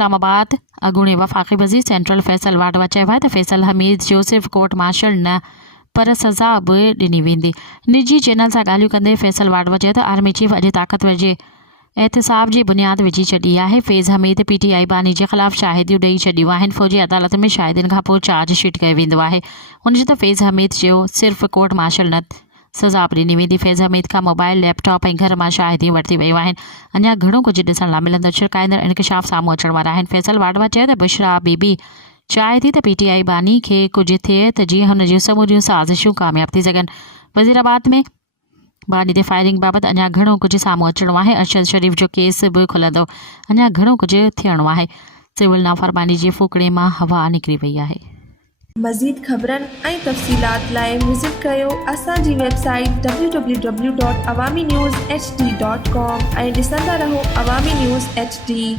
इस्लामाबाद अॻूणे वफ़ाक़ी वज़ीर सेंट्रल फैसल वाडवा चयो आहे त फैसल हमीद जो सिर्फ़ कोर्ट मार्शल न पर सज़ा बि ॾिनी वेंदी। निजी चैनल सां ॻाल्हियूं कंदे फैसल वाडवा चयो त आर्मी चीफ अॼु ताक़तवर जे एहतिसाब जी बुनियाद विझी छॾी आहे। फैज़ हमीद PTI बानी जे ख़िलाफ़ शाहिदियूं ॾेई छॾियूं आहिनि। फ़ौजी अदालत में शाहिदनि खां पोइ चार्ज शीट कयो वेंदो आहे। हुन चयो त फैज़ हमीद जो सिर्फ़ कोर्ट मार्शल न सज़ा बि ॾिनी वेंदी। फैज़ हमीद खां मोबाइल लैपटॉप ऐं घर मां शाहिदियूं वरिती वियूं आहिनि। अञा घणो कुझु ॾिसण लाइ मिलंदो। छिड़काईंदड़ इंकशाफ साम्हूं अचण वारा आहिनि। फैसल वाडवा चयो त बुशरा बीबी चाहे थी त PTI बानी खे कुझु थिए त जीअं हुन जूं समूरियूं साज़िशूं कामयाब थी सघनि। वज़ीराबाद में बानी ते फायरिंग बाबति अञा घणो कुझु साम्हूं अचिणो आहे। अरशद शरीफ़ जो केस बि खुलंदो। अञा घणो कुझु थियणो आहे। सिविल नाफ़रमानी जी फूकड़े मां हवा निकिरी वई आहे। मज़ीद ख़बरनि ऐं तफ़सीलात लाइ विज़िट कयो असांजी वेबसाइट www.awamiNewsHD.com ऐं ॾिसंदा रहो अवामी न्यूज़ HD।